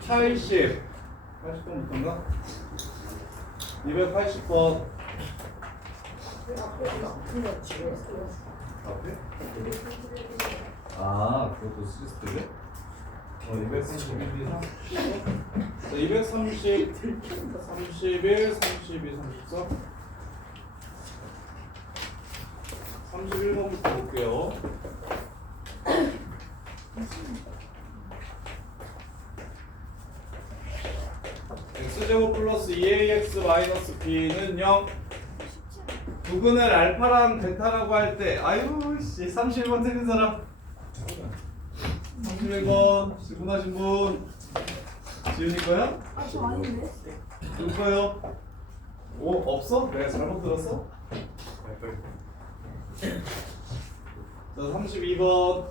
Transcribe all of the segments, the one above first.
80, 80번부터인가? 280번. 앞에? 아, 그것도 시스템이야? 231, 230, 31, 32, 34. 31번부터 볼게요. x제곱 플러스 2ax 마이너스 b는 0. 부근을 알파랑 베타라고 할 때, 아유 씨, 31번 틀린 사람. 31번 질문하신 분. 지훈이 거야? 아, 저 아닌데? 누구 거요? 오, 없어? 내가 잘못 들었어? 자, 32번.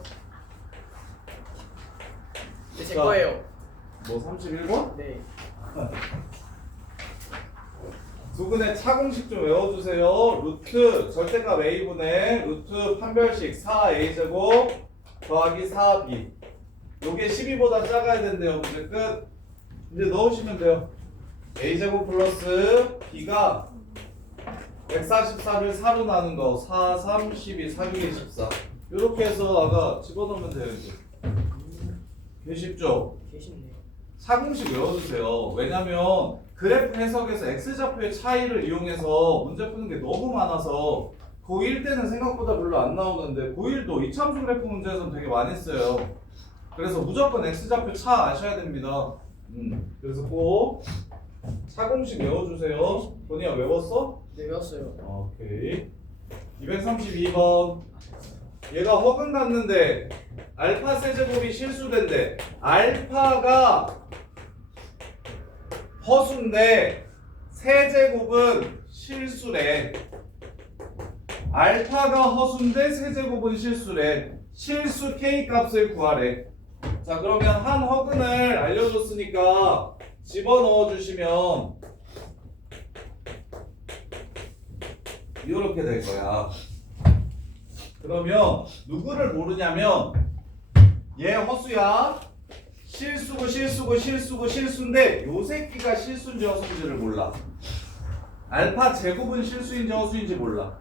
네, 제 거예요. 뭐 31번? 네. 두근의 차공식 좀 외워주세요. 루트 절대값 a분의 루트 판별식 4a제곱 더하기 4b. 요게 12보다 작아야 된대요. 문제 끝. 이제 넣으시면 돼요. a제곱 플러스 b가 144를 4로 나눈 거 4, 3, 12, 4, 6, 24 이렇게 해서 아까 집어넣으면 돼요. 이제 개 쉽죠? 계시네요. 차공식 외워주세요. 왜냐면 그래프 해석에서 x좌표의 차이를 이용해서 문제 푸는 게 너무 많아서 고1 때는 생각보다 별로 안 나오는데 고1도 이참수 그래프 문제에서는 되게 많이 써요. 그래서 무조건 x좌표 차 아셔야 됩니다. 그래서 꼭 차공식 외워주세요. 본이야 외웠어? 네, 외웠어요. 오케이. 232번. 얘가 허근 같는데 알파 세제곱이 실수된대. 알파가 허수인데 세제곱은 실수래. 알파가 허수인데 세제곱은 실수래. 실수 k 값을 구하래. 자, 그러면 한 허근을 알려줬으니까 집어넣어 주시면 이렇게 될 거야. 그러면 누구를 모르냐면 얘 허수야. 실수고 실수고 실수고 실수인데 요 새끼가 실수인지 허수인지를 몰라. 알파 제곱은 실수인지 허수인지 몰라.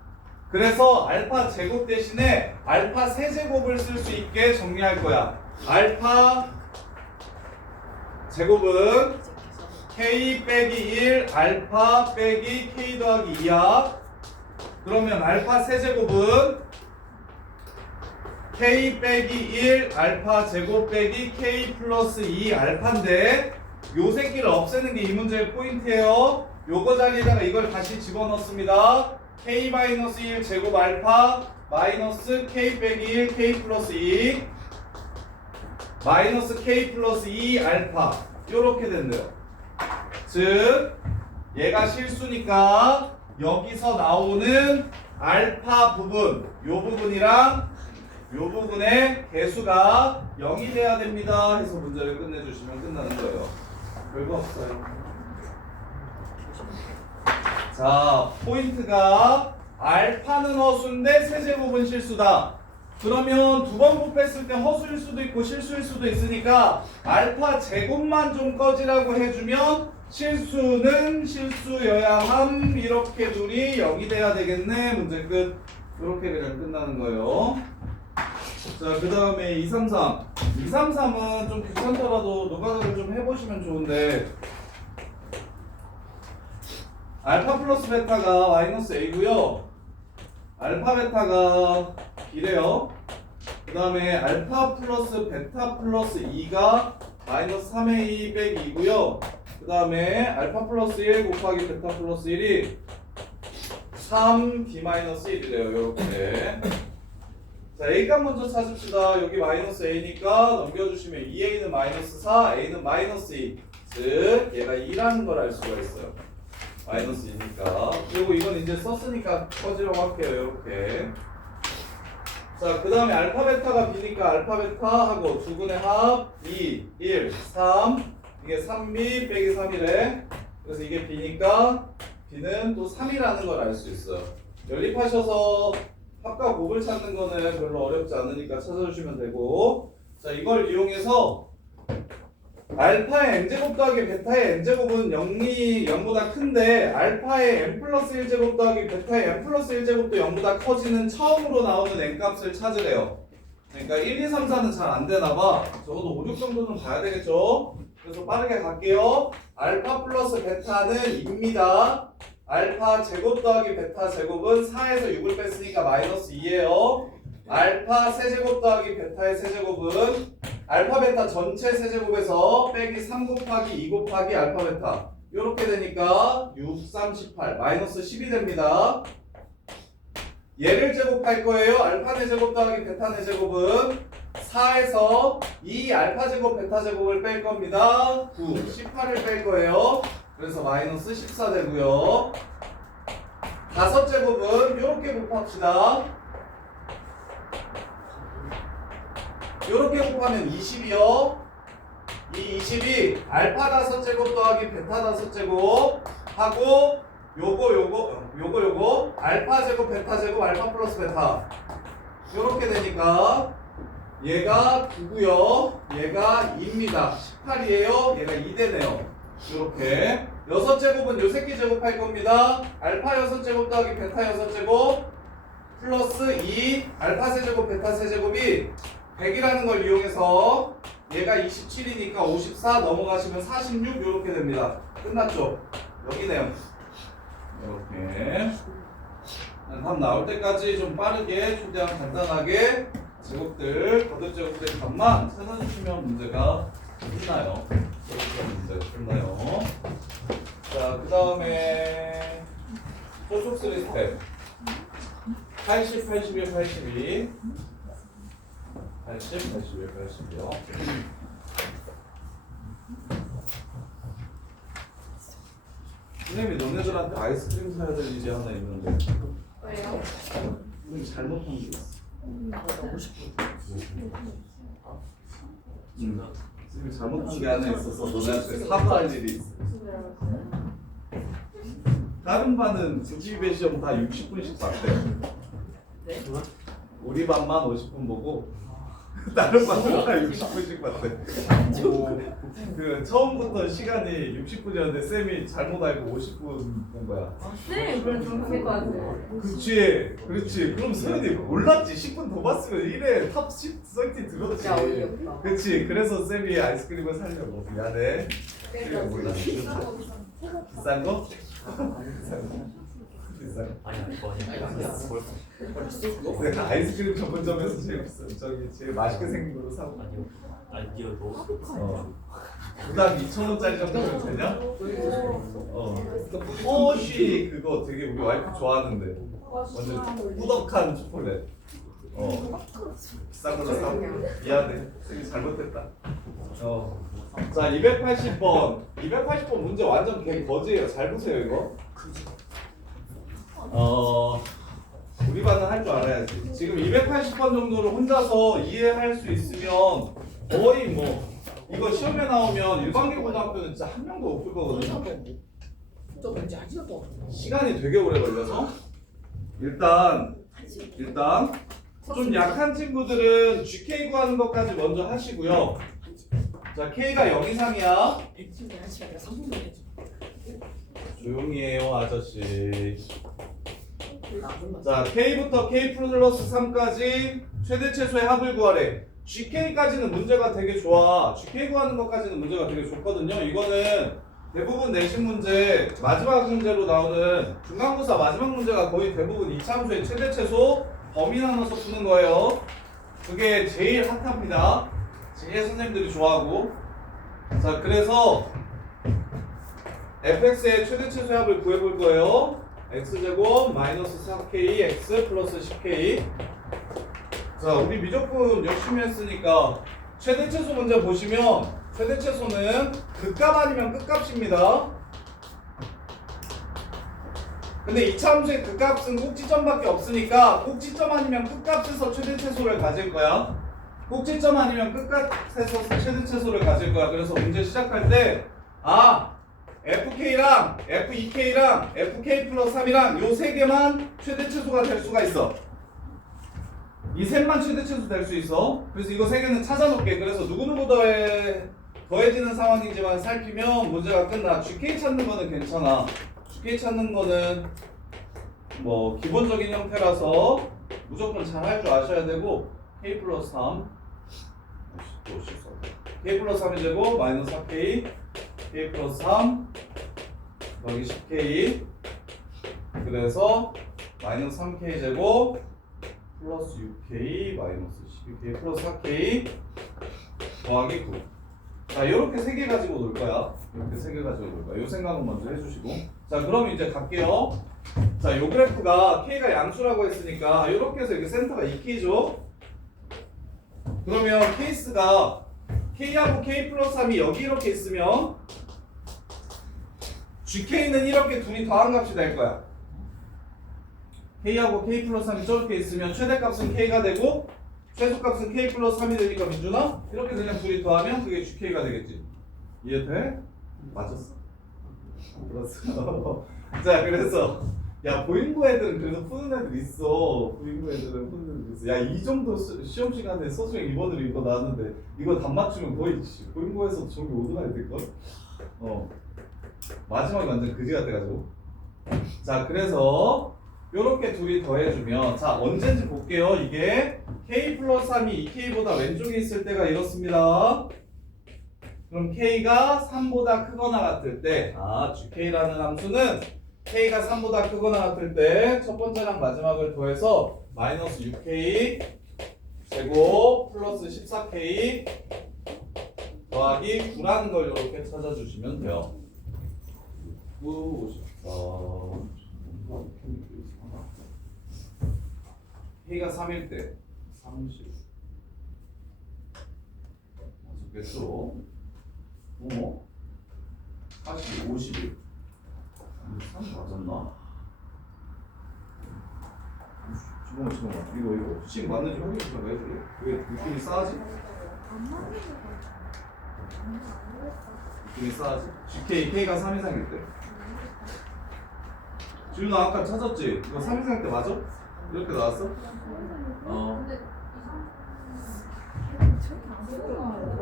그래서 알파 제곱 대신에 알파 세제곱을 쓸 수 있게 정리할 거야. 알파 제곱은 k 빼기 1 알파 빼기 k 더하기 2야. 그러면 알파 세제곱은 k 빼기 1 알파 제곱 빼기 k 플러스 2 알파인데 요 새끼를 없애는 게 이 문제의 포인트예요. 요거 자리에다가 이걸 다시 집어넣습니다. k 마이너스 1 제곱 알파 마이너스 k 빼기 1 k 플러스 2 마이너스 k 플러스 2 알파 요렇게 된대요. 즉 얘가 실수니까 여기서 나오는 알파 부분 요 부분이랑 요 부분의 개수가 0이 돼야 됩니다 해서 문제를 끝내주시면 끝나는 거예요. 별거 없어요. 자, 포인트가 알파는 허수인데 세제곱은 실수다. 그러면 두 번 곱했을 때 허수일 수도 있고 실수일 수도 있으니까 알파 제곱만 좀 꺼지라고 해주면 실수는 실수여야 함. 이렇게 둘이 0이 돼야 되겠네. 문제 끝. 이렇게 그냥 끝나는 거예요. 자, 그 다음에 233. 233은 좀 귀찮더라도 노가다를 좀 해보시면 좋은데 알파 플러스 베타가 마이너스 a고요. 알파 베타가 b래요. 그 다음에 알파 플러스 베타 플러스 2가 마이너스 3a 빼기 2고요. 그 다음에 알파 플러스 1 곱하기 베타 플러스 1이 3b 마이너스 1이래요. 요렇게. 자, a값 먼저 찾읍시다. 여기 마이너스 a니까 넘겨주시면 2a는 마이너스 4, a는 마이너스 2. 즉 얘가 2라는 걸 알 수가 있어요. 마이너스 2니까. 그리고 이건 이제 썼으니까 꺼지라고 할게요. 이렇게. 자, 그 다음에 알파 베타가 b니까 알파 베타 하고 두근의 합 2, 1, 3. 이게 3b 빼기 3이래. 그래서 이게 b니까 b는 또 3이라는 걸 알 수 있어요. 연립하셔서 합과 곱을 찾는 거는 별로 어렵지 않으니까 찾아주시면 되고, 자 이걸 이용해서 알파의 n제곱 더하기 베타의 n제곱은 0보다 큰데 알파의 n 플러스 1제곱 더하기 베타의 n 플러스 1제곱도 0보다 커지는 처음으로 나오는 n값을 찾으래요. 그러니까 1, 2, 3, 4는 잘 안 되나봐. 적어도 5, 6 정도는 봐야 되겠죠. 그래서 빠르게 갈게요. 알파 플러스 베타는 2입니다. 알파 제곱 더하기 베타 제곱은 4에서 6을 뺐으니까 마이너스 2예요. 알파 세제곱 더하기 베타의 세제곱은 알파 베타 전체 세제곱에서 빼기 3 곱하기 2 곱하기 알파 베타 이렇게 되니까 6, 3, 18 마이너스 10이 됩니다. 얘를 제곱할 거예요. 알파 네 제곱 더하기 베타 네 제곱은 4에서 2 알파 제곱 베타 제곱을 뺄 겁니다. 9, 18을 뺄 거예요. 그래서 마이너스 14 되고요. 다섯 제곱은 이렇게 곱합시다. 이렇게 곱하면 20이요. 이 20이 알파 다섯 제곱 더하기 베타 다섯 제곱 하고 요거 알파 제곱 베타 제곱 알파 플러스 베타 이렇게 되니까 얘가 9고요. 얘가 2입니다. 18이에요. 얘가 2 되네요. 이렇게 여섯 제곱은 요 새끼 제곱할 겁니다. 알파 여섯 제곱 더하기 베타 여섯 제곱 플러스 2 알파 세제곱 베타 세제곱이 100이라는 걸 이용해서 얘가 27이니까 54 넘어가시면 46 이렇게 됩니다. 끝났죠? 여기네요. 이렇게 답 나올 때까지 좀 빠르게 최대한 간단하게 제곱들 거듭 제곱들 값만 찾아주시면 문제가 끝나요. 이렇게 문제가 끝나요. 자, 그 다음에 소속 3스텝 80, 81, 82 80, 81, 82요. 선생님이 너네들한테 아이스크림 사야 될 일이 하나 있는데 왜요? 선생님 잘못한 게 있어. 너무 싶어. 선생님이 잘못한 게 하나 있어서 너네한테 사과할 일이 있어. 다른 반은 국지배 시험 다 60분씩 봤대. 네? 우리 반만 50분 보고 다른 반은 다 60분씩 봤대. 그 처음부터 시간이 60분이었는데 쌤이 잘못 알고 50분 된 거야. 네, 그럼 좀 그럴 것 같아요. 그렇지. 그럼 승현이 몰랐지. 10분 더 봤으면 1회 탑 10 썰티 들었지. 야, 어이없다. 그렇지. 그래서 쌤이 아이스크림을 사려고. 미안해. 쌤이 몰라. 비싼 거? 비싼 거? 아니 그거 아니야. 내가 아이스크림 전문점에서 제일 비싼 저기 제일 맛있게 생긴 거로 사고. 아니요. 아니요 뭐. 부담 2,000원짜리 정도면 되냐? 호시 그거 되게 우리 와이프 좋아하는데 완전 꾸덕한 초콜릿. 비싼 걸로 사고. 미안해. 쌤이 잘못했다. 자 280번 280번 문제 완전 개 거지예요. 잘 보세요 이거. 우리 반은 할 줄 알아야지. 지금 280번 정도를 혼자서 이해할 수 있으면 거의 뭐 이거 시험에 나오면 일반계 고등학교는 진짜 한 명도 없을 거거든요. 저 문제 하지도 시간이 되게 오래 걸려서 일단 좀 약한 친구들은 GK 구하는 것까지 먼저 하시고요. 자 K가 0 이상이야. 100분에 1시간에 3분을 해줘. 조용히 해요 아저씨. 자 K부터 K 플러스 3까지 최대 최소의 합을 구하래. GK까지는 문제가 되게 좋아. GK 구하는 것까지는 문제가 되게 좋거든요. 이거는 대부분 내신 문제 마지막 문제로 나오는 중간고사 마지막 문제가 거의 대부분 이차함수의 최대 최소 범위 나눠서 푸는 거예요. 그게 제일 핫합니다. 제일 선생님들이 좋아하고. 자 그래서 fx의 최대 최소의 합을 구해볼 거예요. x제곱 마이너스 4k x 플러스 10k. 자 우리 미적분 열심히 했으니까 최대 최소 문제 보시면 최대 최소는 극값 아니면 끝값입니다. 근데 이차함수의 극값은 꼭지점밖에 없으니까 꼭지점 아니면 끝값에서 최대 최소를 가질 거야. 꼭지점 아니면 끝값에서 최대 최소를 가질 거야. 그래서 문제 시작할 때 FK랑 FEK랑 FK 플러스 3이랑 요 세 개만 최대 최소가 될 수가 있어. 이 셋만 최대 최소 될 수 있어. 그래서 이거 세 개는 찾아놓게. 그래서 누구누구 더해지는 상황이지만 살피면 문제가 끝나. GK 찾는 거는 괜찮아. GK 찾는 거는 뭐 기본적인 형태라서 무조건 잘 할 줄 아셔야 되고 K 플러스 3 또 실수. K 플러스 3이 되고 마이너스 4K K 플러스 3 여기 10K 그래서 마이너스 3K 제곱 플러스 6K 마이너스 12K 플러스 4K 더하기 9. 자 이렇게 세 개 가지고 놀 거야. 이렇게 세 개 가지고 놀 거야. 요 생각은 먼저 해주시고. 자 그럼 이제 갈게요. 자 요 그래프가 K가 양수라고 했으니까 이렇게 해서 여기 센터가 2K죠. 그러면 케이스가 K하고 K 플러스 3이 여기 이렇게 있으면 GK는 이렇게 둘이 더한 값이 될 거야. K하고 K 플러스 3이 저렇게 있으면 최대값은 K가 되고 최소값은 K 플러스 3이 되니까 민준아 이렇게 그냥 둘이 더하면 그게 GK가 되겠지. 이해돼? 맞았어. 그렇어. 자 그래서 야 보인고 애들은 그래서 푸는 애들 있어. 보인고 애들은 푸는 애들 있어. 야 이 정도 시험 시간에 서술형 2번으로 이거 나왔는데 이거 답 맞추면 거의 보인고에서 저기 5등할 될걸? 마지막에 완전 그지 같아가지고. 자 그래서 요렇게 둘이 더해주면 자 언제인지 볼게요. 이게 K 플러스 3이 2K보다 왼쪽에 있을 때가 이렇습니다. 그럼 K가 3보다 크거나 같을 때 GK라는 함수는 K가 3보다 크거나 같을 때 첫 번째랑 마지막을 더해서 마이너스 6K 제곱 플러스 14K 더하기 9라는 걸 이렇게 찾아주시면 돼요. 9, 54 K가 3일 때 30 맞겠죠? 40, 51 3 맞았나? 잠깐만 이거 식 맞는지 확인 좀 해줄래? 왜 느낌이 싸하지? 느낌이 싸하지? GK, K가 3 이상일 때 지훈아 아까 찾았지? 이거 3 이상일 때 맞아? 이렇게 나왔어?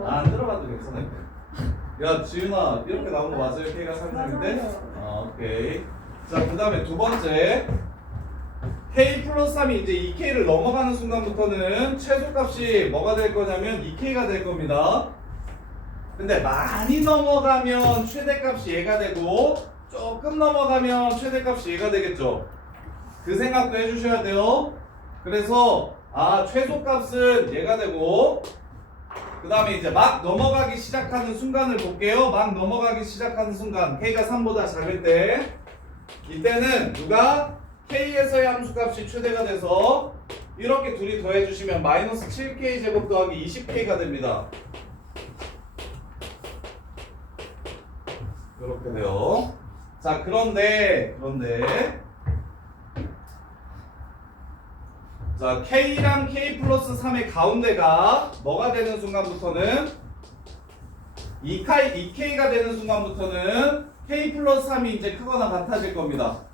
안 들어가도 괜찮아. 야 지윤아 이렇게 나온 거 맞아요? K가 3 이상인데? 오케이. 자 그 다음에 두 번째 K 플러스 3이 이제 2K를 넘어가는 순간부터는 최소값이 뭐가 될 거냐면 2K가 될 겁니다. 근데 많이 넘어가면 최대값이 얘가 되고 조금 넘어가면 최대값이 얘가 되겠죠. 그 생각도 해주셔야 돼요. 그래서 최소값은 얘가 되고 그 다음에 이제 막 넘어가기 시작하는 순간을 볼게요. 막 넘어가기 시작하는 순간 K가 3보다 작을 때 이때는 누가 K에서의 함수값이 최대가 돼서 이렇게 둘이 더해주시면 마이너스 7K 제곱 더하기 20K가 됩니다. 이렇게 돼요. 자 그런데 자 K랑 K 플러스 3의 가운데가 뭐가 되는 순간부터는 2K가 되는 순간부터는 K 플러스 3이 이제 크거나 같아질 겁니다.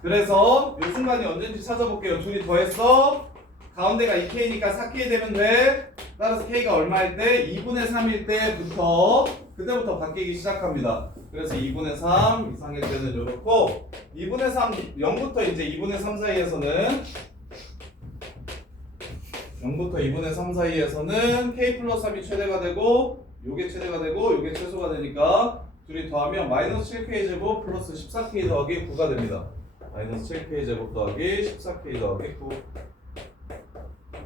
그래서 이 순간이 언제인지 찾아볼게요. 둘이 더했어. 가운데가 2K니까 4K 되면 돼. 따라서 K가 얼마일 때? 2분의 3일 때부터 그때부터 바뀌기 시작합니다. 그래서 2분의 3 이상일 때는 이렇고 2분의 3 0부터 이제 2분의 3 사이에서는 0부터 2분의 3 사이에서는 K 플러스 3이 최대가 되고 요게 최대가 되고 요게 최소가 되니까 둘이 더하면 마이너스 7K 제곱 플러스 14K 더하기 9가 됩니다. 마이너스 7K 제곱 더하기 14K 더하기 9.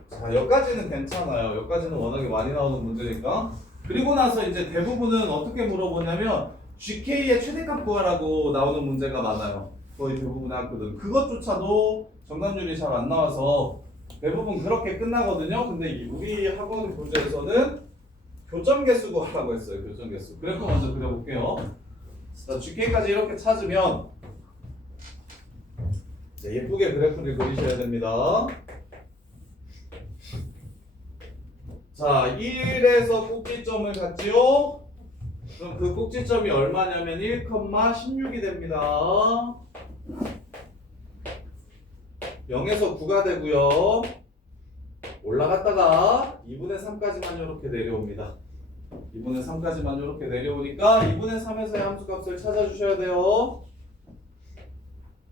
자 여기까지는 괜찮아요. 여기까지는 워낙에 많이 나오는 문제니까. 그리고 나서 이제 대부분은 어떻게 물어보냐면 GK의 최대값 구하라고 나오는 문제가 많아요. 거의 대부분의 학교들. 그것조차도 정답률이 잘 안 나와서 대부분 그렇게 끝나거든요. 근데 우리 학원 문제에서는 교점 개수 구하라고 했어요. 교점 개수. 그래프 먼저 그려볼게요. 자, GK까지 이렇게 찾으면 이제 예쁘게 그래프를 그리셔야 됩니다. 자, 1에서 꼭지점을 갖지요. 그럼 그 꼭지점이 얼마냐면 1,16이 됩니다. 0에서 9가 되고요. 올라갔다가 2분의 3까지만 이렇게 내려옵니다. 2분의 3까지만 이렇게 내려오니까 2분의 3에서의 함수값을 찾아주셔야 돼요.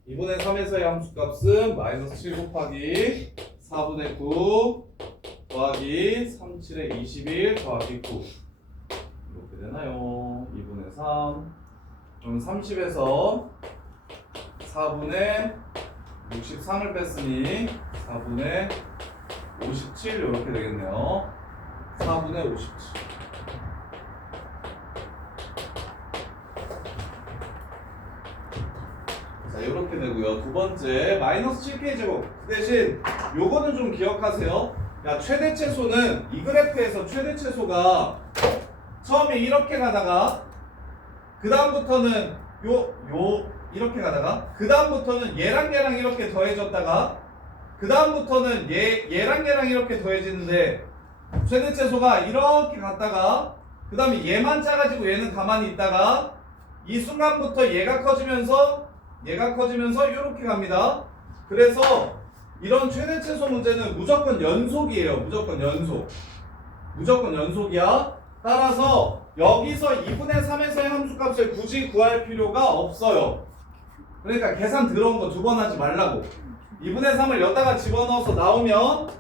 2분의 3에서의 함수값은 마이너스 7 곱하기 4분의 9 더하기 3, 7의 21 더하기 9 이렇게 되나요? 2분의 3 그럼 30에서 4분의 63을 뺐으니 4분의 57 이렇게 되겠네요. 4분의 57 자 이렇게 되고요. 두 번째 마이너스 7k제곱 그 대신 요거는 좀 기억하세요. 야 최대 최소는 이 그래프에서 최대 최소가 처음에 이렇게 가다가 그 다음부터는 이렇게 가다가 그 다음부터는 얘랑 이렇게 더해졌다가 그 다음부터는 얘랑 이렇게 더해지는데 최대 최소가 이렇게 갔다가 그 다음에 얘만 작아지고 얘는 가만히 있다가 이 순간부터 얘가 커지면서 이렇게 갑니다. 그래서 이런 최대 최소 문제는 무조건 연속이에요. 무조건 연속이야. 따라서 여기서 2분의 3에서의 함수값을 굳이 구할 필요가 없어요. 그러니까 계산 들어온 거 두 번 하지 말라고. 2분의 3을 여기다가 집어넣어서 나오면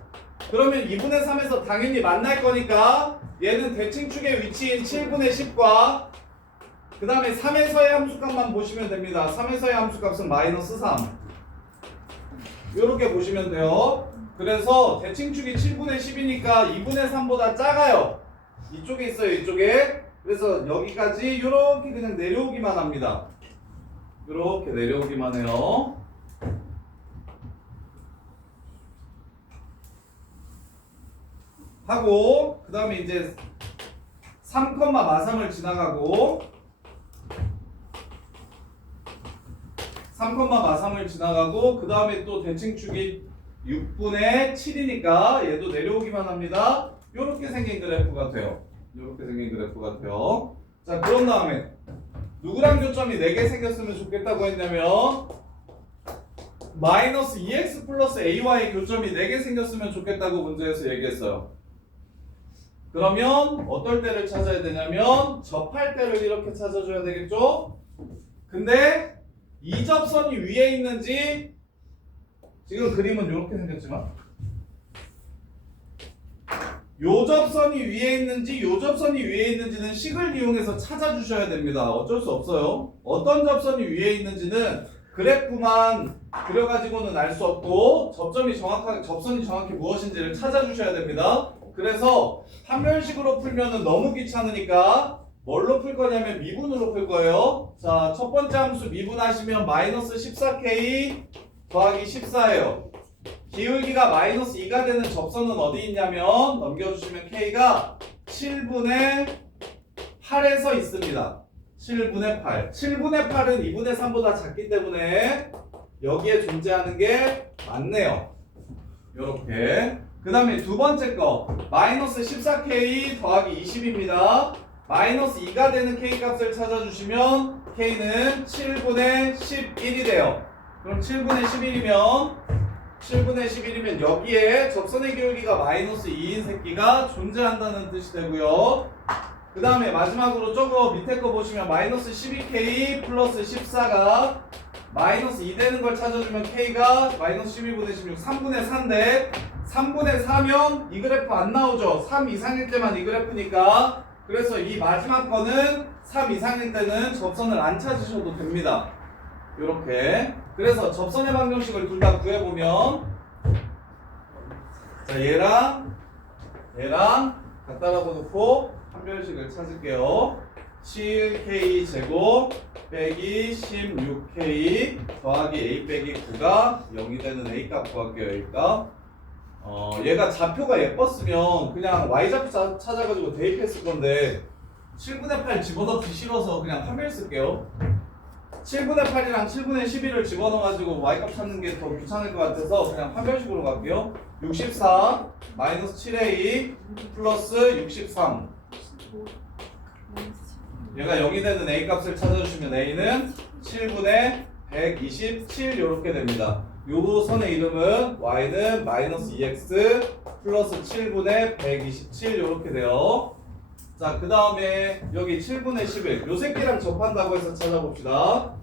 그러면 2분의 3에서 당연히 만날 거니까 얘는 대칭축의 위치인 7분의 10과 그 다음에 3에서의 함수값만 보시면 됩니다. 3에서의 함수값은 마이너스 3 이렇게 보시면 돼요. 그래서 대칭축이 7분의 10이니까 2분의 3보다 작아요. 이쪽에 있어요. 이쪽에. 그래서 여기까지 이렇게 그냥 내려오기만 합니다. 이렇게 내려오기만 해요. 하고 그 다음에 이제 3, 마삼을 지나가고 3, 마삼을 지나가고 그 다음에 또 대칭축이 6분의 7이니까 얘도 내려오기만 합니다. 요렇게 생긴 그래프가 돼요. 자 그런 다음에 누구랑 교점이 4개 생겼으면 좋겠다고 했냐면 마이너스 2x 플러스 a와의 교점이 4개 생겼으면 좋겠다고 문제에서 얘기했어요. 그러면 어떨 때를 찾아야 되냐면 접할 때를 이렇게 찾아줘야 되겠죠? 근데 이 접선이 위에 있는지 지금 그림은 이렇게 생겼지만 요 접선이 위에 있는지 요 접선이 위에 있는지는 식을 이용해서 찾아주셔야 됩니다. 어쩔 수 없어요. 어떤 접선이 위에 있는지는 그래프만 그려가지고는 알 수 없고 접선이 정확히 무엇인지를 찾아주셔야 됩니다. 그래서 판별식으로 풀면은 너무 귀찮으니까 뭘로 풀 거냐면 미분으로 풀 거예요. 자, 첫 번째 함수 미분하시면 마이너스 14k 더하기 14예요. 기울기가 마이너스 2가 되는 접선은 어디 있냐면 넘겨주시면 k가 7분의 8에서 있습니다. 7분의 8. 7분의 8은 2분의 3보다 작기 때문에 여기에 존재하는 게 맞네요. 요렇게. 그 다음에 두 번째 거 마이너스 14k 더하기 20입니다. 마이너스 2가 되는 k 값을 찾아주시면 k는 7분의 11이 돼요. 그럼 7분의 11이면 여기에 접선의 기울기가 마이너스 2인 새끼가 존재한다는 뜻이 되고요. 그 다음에 마지막으로 저거 밑에 거 보시면 마이너스 12k 플러스 14가 마이너스 2 되는 걸 찾아주면 k가 마이너스 12분의 16 3분의 4인데 3분의 4면 이 그래프 안 나오죠. 3 이상일 때만 이 그래프니까. 그래서 이 마지막 거는 3 이상일 때는 접선을 안 찾으셔도 됩니다. 요렇게. 그래서 접선의 방정식을 둘 다 구해보면 자 얘랑 갖다라고 놓고 판별식을 찾을게요. 7k 제곱 빼기 16k 더하기 a 빼기 9가 0이 되는 a 값 구할게요. a 값. 얘가 좌표가 예뻤으면 그냥 y좌표 찾아가지고 대입했을 건데 7분의 8 집어넣기 싫어서 그냥 판별 쓸게요. 7분의 8이랑 7분의 11을 집어넣어가지고 y값 찾는 게 더 귀찮을 것 같아서 그냥 판별식으로 갈게요. 64 마이너스 7a 플러스 63 얘가 0이 되는 a 값을 찾아주시면 a는 7분의 127 이렇게 됩니다. 요 선의 이름은 y는 마이너스 2x 플러스 7분의 127 이렇게 돼요. 자, 그 다음에 여기 7분의 11 요 새끼랑 접한다고 해서 찾아봅시다.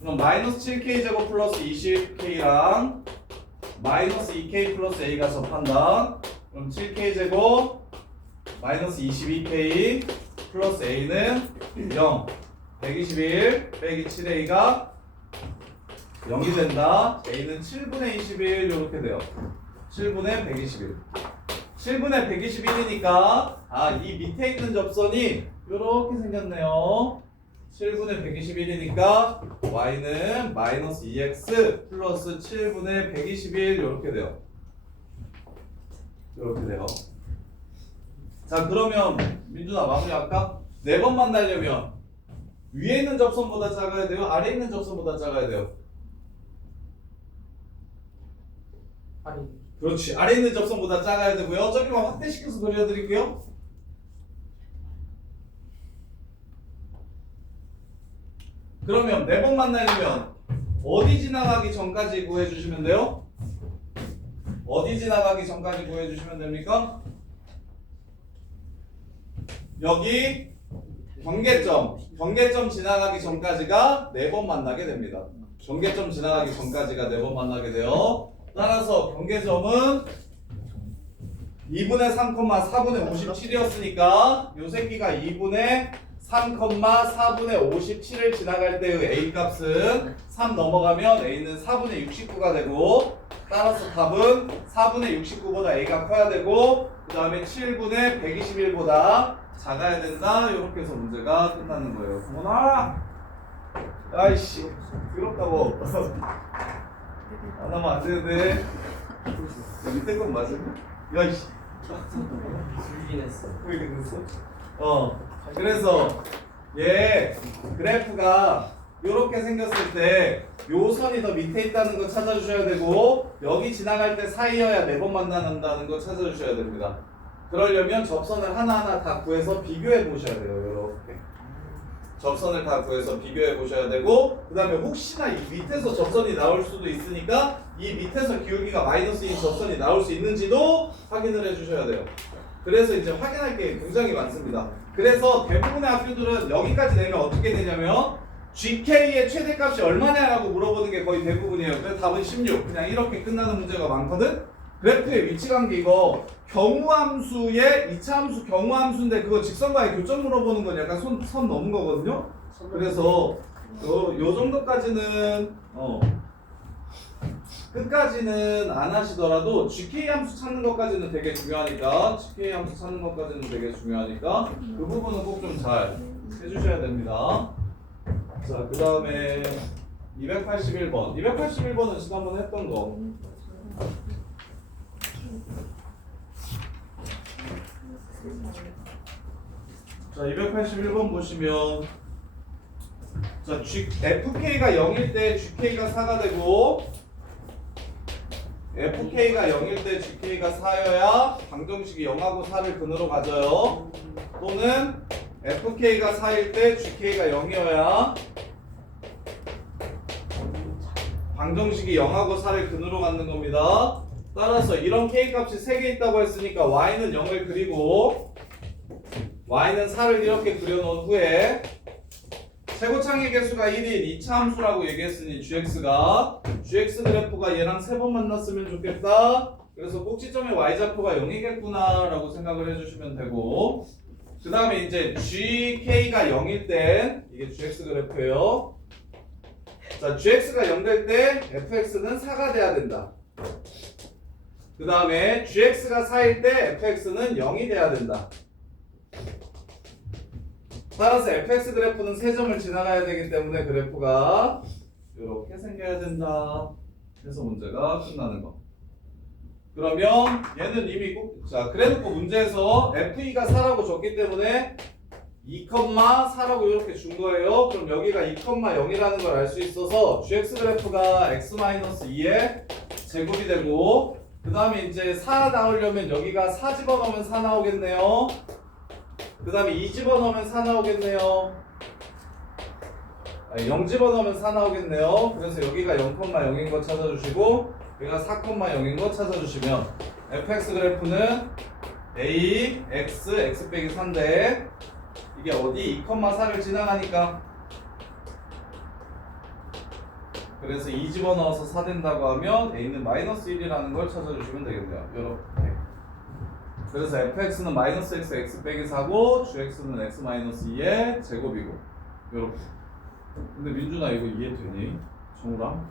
그럼 마이너스 7k 제곱 플러스 20k랑 마이너스 2k 플러스 a가 접한다. 그럼 7k 제곱 마이너스 22k 플러스 a는 0 121 빼기 7a가 0이 된다. a는 7분의 21 이렇게 돼요. 7분의 121 7분의 121이니까 이 밑에 있는 접선이 이렇게 생겼네요. 7분의 121이니까 y는 마이너스 2x 플러스 7분의 121 이렇게 돼요. 이렇게 돼요. 자, 그러면 민준아 마무리할까? 4번 만나려면 위에 있는 접선보다 작아야 돼요? 아래에 있는 접선보다 작아야 돼요? 아니 그렇지. 아래에 있는 접선보다 작아야 되고요. 저기만 확대시켜서 그려드릴게요. 그러면 4번 만나려면 어디 지나가기 전까지 구해주시면 돼요? 어디 지나가기 전까지 구해주시면 됩니까? 여기 경계점 지나가기 전까지가 4번 만나게 됩니다. 경계점 지나가기 전까지가 4번 만나게 돼요. 따라서 경계점은 2분의 3, 4분의 57이었으니까 요 새끼가 2분의 3, 4분의 57을 지나갈 때의 a 값은 3 넘어가면 a는 4분의 69가 되고, 따라서 답은 4분의 69보다 a가 커야 되고, 그 다음에 7분의 121보다 작아야 된다. 이렇게 해서 문제가 끝나는 거예요. 어머나! 아이씨, 더럽다고. 안 하면 안 되는데. 밑에 건 맞으면? 야이씨. 불긴 했어. 왜 이렇게 됐어? 그래서 얘 그래프가 이렇게 생겼을 때 요 선이 더 밑에 있다는 거 찾아주셔야 되고, 여기 지나갈 때 사이여야 4번 만난다는 거 찾아주셔야 됩니다. 그러려면 접선을 하나하나 다 구해서 비교해 보셔야 돼요. 이렇게 접선을 다 구해서 비교해 보셔야 되고, 그 다음에 혹시나 이 밑에서 접선이 나올 수도 있으니까 이 밑에서 기울기가 마이너스인 접선이 나올 수 있는지도 확인을 해 주셔야 돼요. 그래서 이제 확인할 게 굉장히 많습니다. 그래서 대부분의 학교들은 여기까지 내면 어떻게 되냐면 GK의 최대값이 얼마냐라고 물어보는 게 거의 대부분이에요. 그래서 답은 16. 그냥 이렇게 끝나는 문제가 많거든. 그래프의 위치관계 이거 경우함수의 이차함수 경우함수인데 그거 직선과의 교점 물어보는 건 약간 선 넘은 거거든요. 그래서 요 정도까지는 끝까지는 안 하시더라도 GK 함수 찾는 것까지는 되게 중요하니까 그 부분은 꼭 좀 잘 해주셔야 됩니다. 자, 그 다음에 281번은 지난번에 했던 거. 자, 281번 보시면 자, FK가 0일 때 GK가 4가 되고, FK가 0일 때 GK가 4여야 방정식이 0하고 4를 근으로 가져요. 또는 FK가 4일 때 GK가 0이어야 방정식이 0하고 4를 근으로 갖는 겁니다. 따라서 이런 K값이 3개 있다고 했으니까 Y는 0을 그리고 Y는 4를 이렇게 그려놓은 후에 최고창의 개수가 1인 2차 함수라고 얘기했으니 GX 그래프가 얘랑 3번 만났으면 좋겠다. 그래서 꼭지점의 Y좌표가 0이겠구나 라고 생각을 해주시면 되고, 그 다음에 이제 GK가 0일 땐 이게 GX 그래프예요. 자, GX가 0 될 때 FX는 4가 돼야 된다. 그 다음에 GX가 4일 때 FX는 0이 돼야 된다. 따라서 fx 그래프는 3점을 지나가야 되기 때문에 그래프가 이렇게 생겨야 된다. 그래서 문제가 끝나는 거. 그러면 얘는 이미 자, 그래놓고 문제에서 FE가 4라고 줬기 때문에 2,4라고 이렇게 준 거예요. 그럼 여기가 2,0이라는 걸 알 수 있어서 gx 그래프가 x-2의 제곱이 되고, 그 다음에 이제 4 나오려면 여기가 4 집어넣으면 4 나오겠네요. 그 다음에 2 집어넣으면 4 나오겠네요. 0 집어넣으면 4 나오겠네요. 그래서 여기가 0,0인 거 찾아주시고 여기가 4,0인 거 찾아주시면 fx 그래프는 a, x, x 빼기 4인데 이게 어디 2,4를 지나가니까 그래서 2 집어넣어서 4 된다고 하면 a는 마이너스 1이라는 걸 찾아주시면 되겠네요. 이렇게. 그래서 fx는 마이너스 x, x 빼기 4고 gx는 x 마이너스 2의 제곱이고 이렇게. 근데 민준아 이거 이해되니? 정우랑?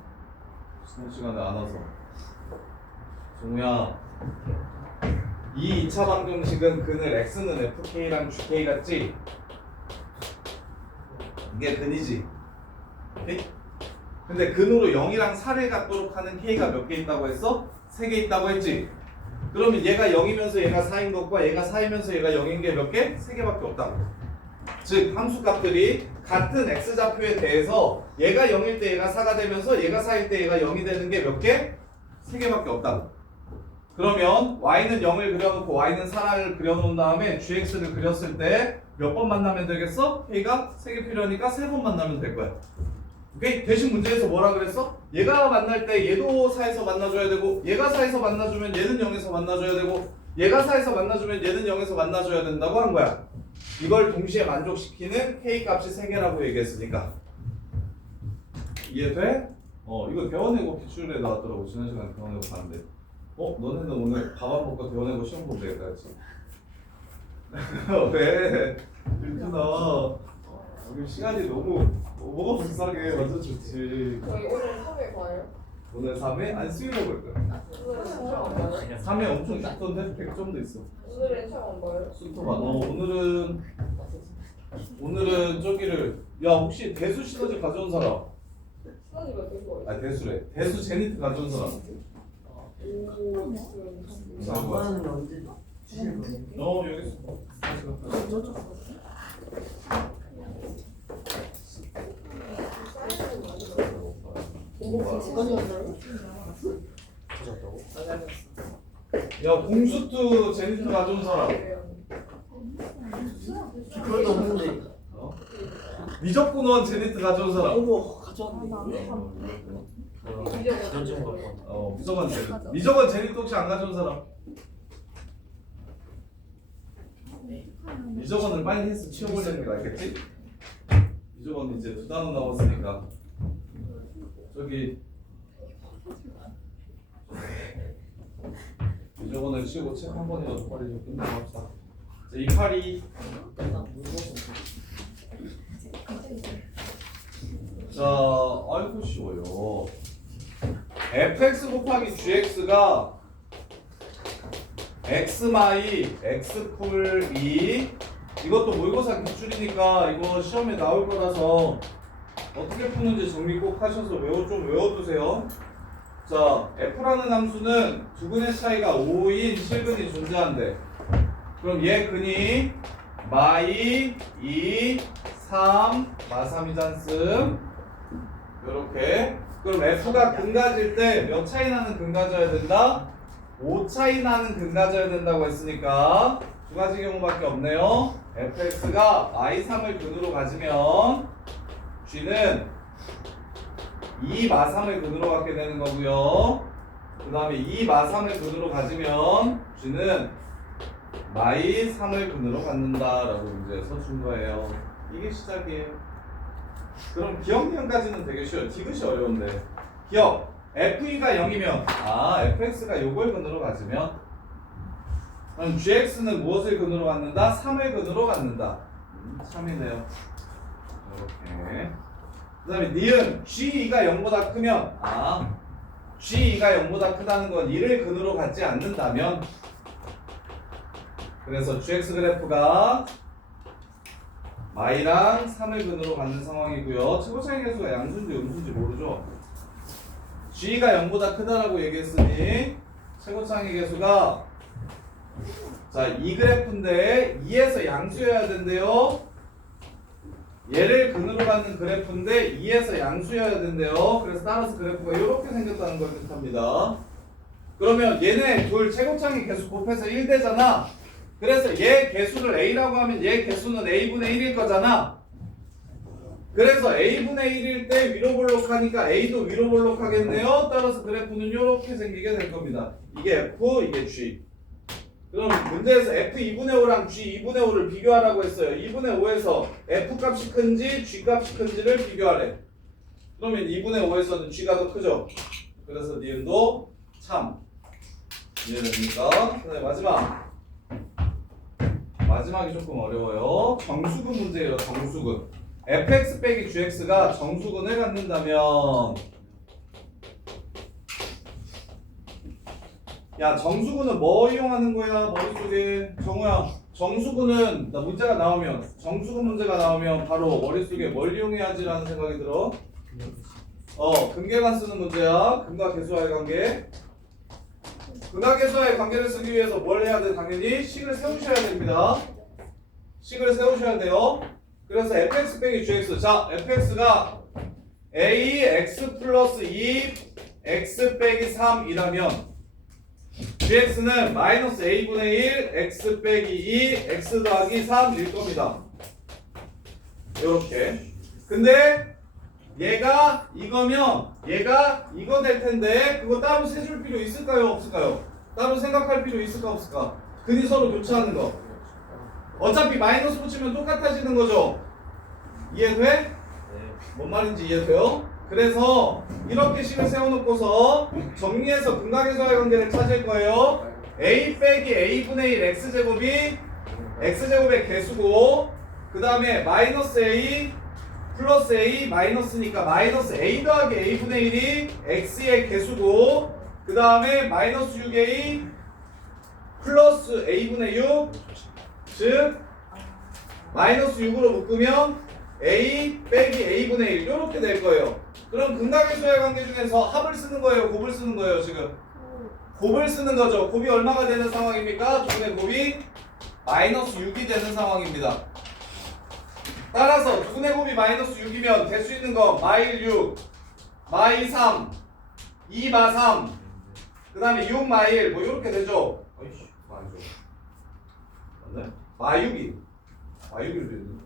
지난 시간에 안 와서 정우야 이 2차 방정식은 근을 x는 fk랑 gk 같지? 이게 근이지? 오케이? 근데 근으로 0이랑 4를 갖도록 하는 k가 몇 개 있다고 했어? 3개 있다고 했지? 그러면 얘가 0이면서 얘가 4인 것과 얘가 4이면서 얘가 0인 게 몇 개? 3개밖에 없다고. 즉 함수값들이 같은 x좌표에 대해서 얘가 0일 때 얘가 4가 되면서 얘가 4일 때 얘가 0이 되는 게 몇 개? 3개밖에 없다고. 그러면 y는 0을 그려놓고 y는 4를 그려놓은 다음에 gx를 그렸을 때 몇 번 만나면 되겠어? k가 3개 필요하니까 3번 만나면 될 거야. 오케이? 대신 문제에서 뭐라 그랬어? 얘가 만날 때 얘도 4에서 만나줘야 되고 얘가 4에서 만나주면 얘는 0에서 만나줘야 되고 얘가 4에서 만나주면 얘는 0에서 만나줘야 된다고 한 거야. 이걸 동시에 만족시키는 k 값이 3개라고 얘기했으니까 이해돼? 이거 대원외고 기출에 나왔더라고. 지난 시간에 대원외고 봤는데 너네는 오늘 밥 안 먹고 대원외고 시험 보면 되겠다 했지? 왜? 윤준아 지금 시간이 너무 뭐가 불쌍해. 완전 좋지. 저희 오늘 3회 봐요. 오늘 3회? 아니 수요일에 볼 거야. 오늘은 시험 안 봐요? 3회 엄청 쉽던데? 100점도 있어. 오늘은 시험 안 봐요? 수토가 오늘은 저기를 혹시 대수 시너지 가져온 사람? 시간이가 되고 아니 대수래. 대수 제니트 가져온 사람. 나는 언제 주실 거예요? 여기 있어. 야 공수트 제니트 가져온 사람. 그것도 없는데. 미적분원 제니트 가져온 사람. 어머 가져왔네. 미적원 제니트. 미적원 제니트 혹시 안 가져온 사람? 미적원을 빨리 해서 치워보려는 게 낫겠지? 미적원 이제 2단원 나왔으니까 저기 미적원을 치우고 책 한 번이라도 빨리 좀 끝내고 합시다. 자, 이 칼이 자, 아이고 쉬워요. fx 곱하기 gx가 x 마이 x 풀 2 이것도 모의고사 기출이니까 이거 시험에 나올 거라서 어떻게 푸는지 정리 꼭 하셔서 좀 외워두세요. 자, f라는 함수는 두 근의 차이가 5인 실근이 존재한대. 그럼 얘 근이 마이 2 3 마3이잖음 요렇게. 그럼 f가 근 가질 때 몇 차이 나는 근 가져야 된다? 5 차이 나는 근 가져야 된다고 했으니까 두 가지 경우밖에 없네요. fx가 i3을 근으로 가지면 g는 2 마3을 근으로 갖게 되는 거고요. 그 다음에 2 마3을 근으로 가지면 g는 마이 3을 근으로 갖는다라고 문제에서 준 거예요. 이게 시작이에요. 그럼 기억 니은까지는 되게 쉬워요. 디귿이 어려운데. 기억 f가 0이면 fx가 요걸 근으로 가지면 그럼 gx는 무엇을 근으로 갖는다? 3을 근으로 갖는다. 3이네요. 이렇게. 그 다음에 니은 g2가 0보다 크면 g2가 0보다 크다는 건 2를 근으로 갖지 않는다면 그래서 gx 그래프가 마이랑 3을 근으로 갖는 상황이고요. 최고차이 계수가 양수인지 음수인지 모르죠. g가 0보다 크다라고 얘기했으니 최고차이 계수가 자, 이 그래프인데 2에서 양수여야 된대요. 얘를 근으로 갖는 그래프인데 2에서 양수여야 된대요. 그래서 따라서 그래프가 이렇게 생겼다는 걸 뜻합니다. 그러면 얘네 둘 최고창의 개수 곱해서 1되잖아. 그래서 얘 개수를 A라고 하면 얘 개수는 A분의 1일 거잖아. 그래서 A분의 1일 때 위로 볼록하니까 A도 위로 볼록하겠네요. 따라서 그래프는 이렇게 생기게 될 겁니다. 이게 F, 이게 G. 그럼 문제에서 F2분의 5랑 G2분의 5를 비교하라고 했어요. 2분의 5에서 F 값이 큰지 G 값이 큰지를 비교하래. 그러면 2분의 5에서는 G가 더 크죠. 그래서 니은도 참. 이해됩니까? 그다음에 마지막이 조금 어려워요. 정수근 문제예요. 정수근. fx 빼기 gx가 정수근을 갖는다면, 야 정수근은 뭐 이용하는 거야 머릿속에? 정우야, 정수근은 나 문제가 나오면, 정수근 문제가 나오면 바로 머릿속에 뭘 이용해야지라는 생각이 들어. 근계관 쓰는 문제야. 근과 계수와의 관계. 근과 계수와의 관계를 쓰기 위해서 뭘 해야 돼? 당연히 식을 세우셔야 됩니다. 식을 세우셔야 돼요. 그래서 fx 빼기 gx. 자, fx가 ax 플러스 2 x 빼기 3이라면 gx는 마이너스 a분의 1 x 빼기 2 x 더하기 3일 겁니다. 요렇게. 근데 얘가 이거면 얘가 이거 될 텐데 그거 따로 세줄 필요 있을까요? 없을까요? 따로 생각할 필요 있을까 없을까? 근이 서로 교차하는 거. 어차피 마이너스 붙이면 똑같아지는 거죠. 이해돼? 뭔 말인지 이해돼요? 그래서 이렇게 식을 세워놓고서 정리해서 근각에서의 관계를 찾을 거예요. a 빼기 a분의 1 x제곱이 x제곱의 개수고, 그 다음에 마이너스 a 플러스 a 마이너스니까 마이너스 a 더하기 a분의 1이 x의 개수고, 그 다음에 마이너스 6a 플러스 a분의 6, 즉 마이너스 6으로 묶으면 a 빼기 a분의 1 이렇게 될 거예요. 그럼 근각계수의 관계 중에서 합을 쓰는 거예요? 곱을 쓰는 거예요? 지금 곱을 쓰는 거죠. 곱이 얼마가 되는 상황입니까? 두분의 곱이 마이너스 6이 되는 상황입니다. 따라서 두분의 곱이 마이너스 6이면 될 수 있는 건 마일 6, 마일 3, 2 마 3, 그 다음에 6 마일 뭐 이렇게 되죠. 어이씨, 아니죠. 맞네? 마6이 되는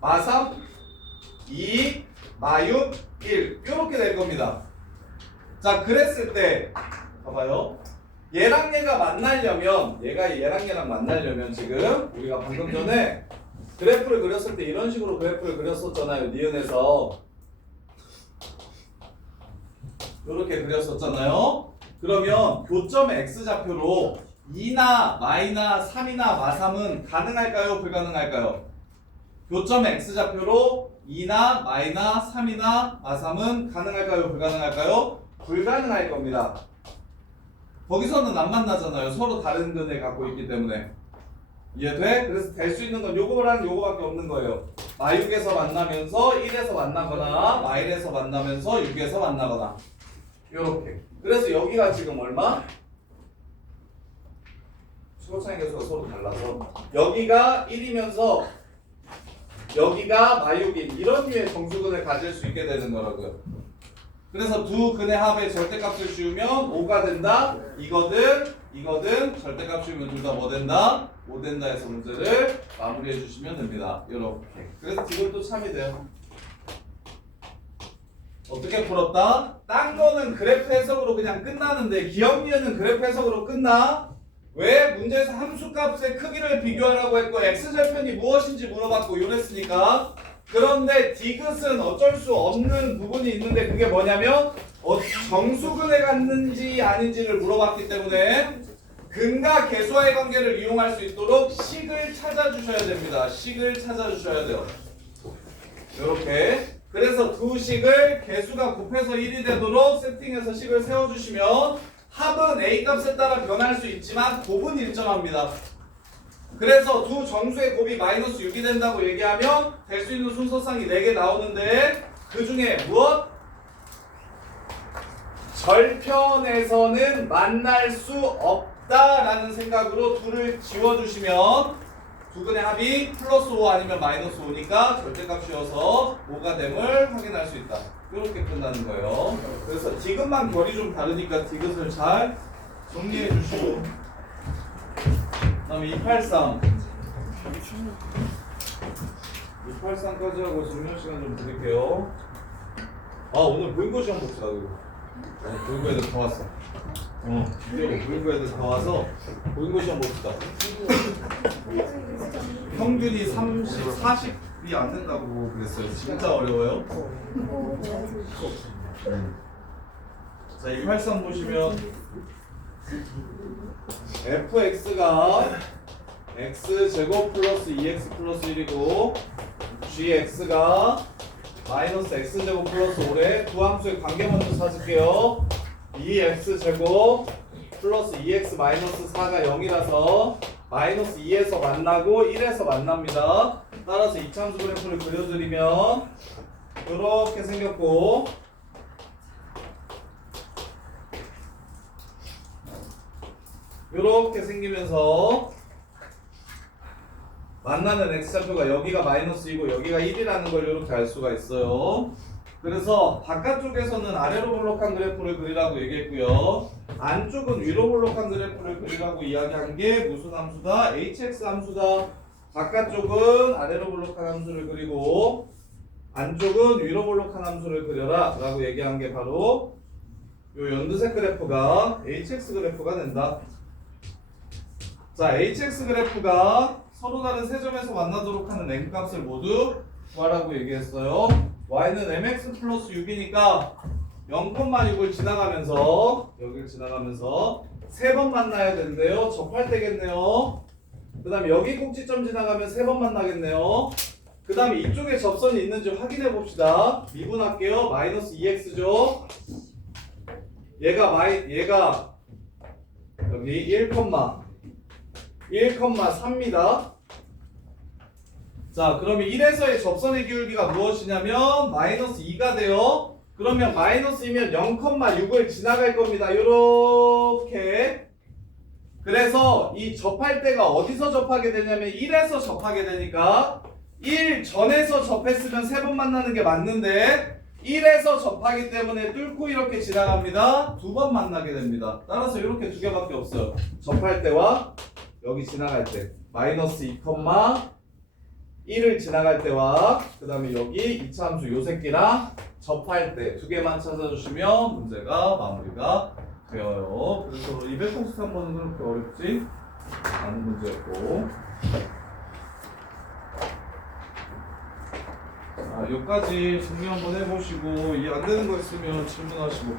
마3 2 마6 1 이렇게 될 겁니다. 자, 그랬을 때 봐봐요. 얘랑 얘가 만나려면, 얘랑 만나려면 지금 우리가 방금 전에 그래프를 그렸을 때 이런 식으로 그래프를 그렸었잖아요. 니은에서 이렇게 그렸었잖아요. 그러면 교점 x좌표로 2나 마이나 3이나 마3은 가능할까요? 불가능할까요? 교점 x좌표로 2나 마이나 3이나 마3은 가능할까요? 불가능할까요? 불가능할 겁니다. 거기서는 안 만나잖아요. 서로 다른 근을 갖고 있기 때문에. 이해돼? 그래서 될 수 있는 건 요거랑 요거밖에 없는 거예요. 마6에서 만나면서 1에서 만나거나 마1에서 만나면서 6에서 만나거나 요렇게. 그래서 여기가 지금 얼마? 최고차이 개수가 서로 달라서 여기가 1이면서 여기가 마6인 이런 류의 정수근을 가질 수 있게 되는 거라고요. 그래서 두 근의 합의 절대값을 지우면 5가 된다. 이거든 절대값 지우면 둘 다 뭐 된다? 5 된다 해서 문제를 마무리해 주시면 됩니다. 이렇게. 그래서 지금도 참이 돼요. 어떻게 풀었다? 딴 거는 그래프 해석으로 그냥 끝나는데 기억니은은 그래프 해석으로 끝나? 왜? 문제에서 함수값의 크기를 비교하라고 했고 x절편이 무엇인지 물어봤고 이랬으니까. 그런데 디귿은 어쩔 수 없는 부분이 있는데 그게 뭐냐면 정수근에 갔는지 아닌지를 물어봤기 때문에 근과 계수와의 관계를 이용할 수 있도록 식을 찾아주셔야 됩니다. 식을 찾아주셔야 돼요. 이렇게. 그래서 두 식을 개수가 곱해서 1이 되도록 세팅해서 식을 세워주시면 합은 A값에 따라 변할 수 있지만 곱은 일정합니다. 그래서 두 정수의 곱이 마이너스 6이 된다고 얘기하면 될 수 있는 순서상이 4개 나오는데 그 중에 무엇? 절편에서는 만날 수 없다라는 생각으로 둘을 지워주시면 두근의 합이 플러스 5 아니면 마이너스 5니까 절대값이어서 5가 됨을 확인할 수 있다. 이렇게 끝나는 거예요. 그래서 디귿만 결이 좀 다르니까 디귿을 잘 정리해 주시고, 그다음에 283. 283까지 하고 정리할 시간 좀 드릴게요. 아, 오늘 보인고 시험 봅시다. 보인고 애들 다 왔어. 보인고 애들 다 와서 보인고 시험 봅시다. 평균이 30, 40이 안 된다고 그랬어요. 진짜 어려워요. 자, 283 보시면 fx가 x제곱 플러스 2x 플러스 1이고 gx가 마이너스 x제곱 플러스 5래. 두 함수의 관계 먼저 찾을게요. 2x제곱 플러스 2x 마이너스 4가 0이라서 마이너스 2에서 만나고 1에서 만납니다. 따라서 이차함수 그래프를 그려드리면 이렇게 생겼고, 이렇게 생기면서 만나는 x좌표가 여기가 마이너스이고 여기가 1이라는 걸 이렇게 알 수가 있어요. 그래서 바깥쪽에서는 아래로 볼록한 그래프를 그리라고 얘기했고요. 안쪽은 위로 볼록한 그래프를 그리라고 이야기한 게 무슨 함수다? hx 함수다. 바깥쪽은 아래로 볼록한 함수를 그리고 안쪽은 위로 볼록한 함수를 그려라 라고 얘기한 게 바로 요 연두색 그래프가 hx 그래프가 된다. 자, hx 그래프가 서로 다른 세 점에서 만나도록 하는 n값을 모두 구하라고 얘기했어요. y는 mx 플러스 6이니까 0,6을 지나가면서 여기를 지나가면서 세 번 만나야 되는데요. 접할 때겠네요. 그 다음에 여기 꼭지점 지나가면 세 번 만나겠네요. 그 다음에 이쪽에 접선이 있는지 확인해 봅시다. 미분할게요. 마이너스 2x죠. 얘가 여기 1,3입니다. 자, 그러면 1에서의 접선의 기울기가 무엇이냐면 마이너스 2가 돼요. 그러면 마이너스이면 0,6을 지나갈 겁니다. 요렇게. 그래서 이 접할 때가 어디서 접하게 되냐면 1에서 접하게 되니까 1 전에서 접했으면 세 번 만나는 게 맞는데 1에서 접하기 때문에 뚫고 이렇게 지나갑니다. 두 번 만나게 됩니다. 따라서 이렇게 두 개밖에 없어요. 접할 때와 여기 지나갈 때 마이너스 2,1을 지나갈 때와 그 다음에 여기 2차 함수 요 새끼랑 접할 때 두 개만 찾아주시면 문제가 마무리가 되어요. 그래서 283번은 그렇게 어렵지 않은 문제였고, 자, 여기까지 정리 한번 해보시고 이해 안 되는 거 있으면 질문하시고.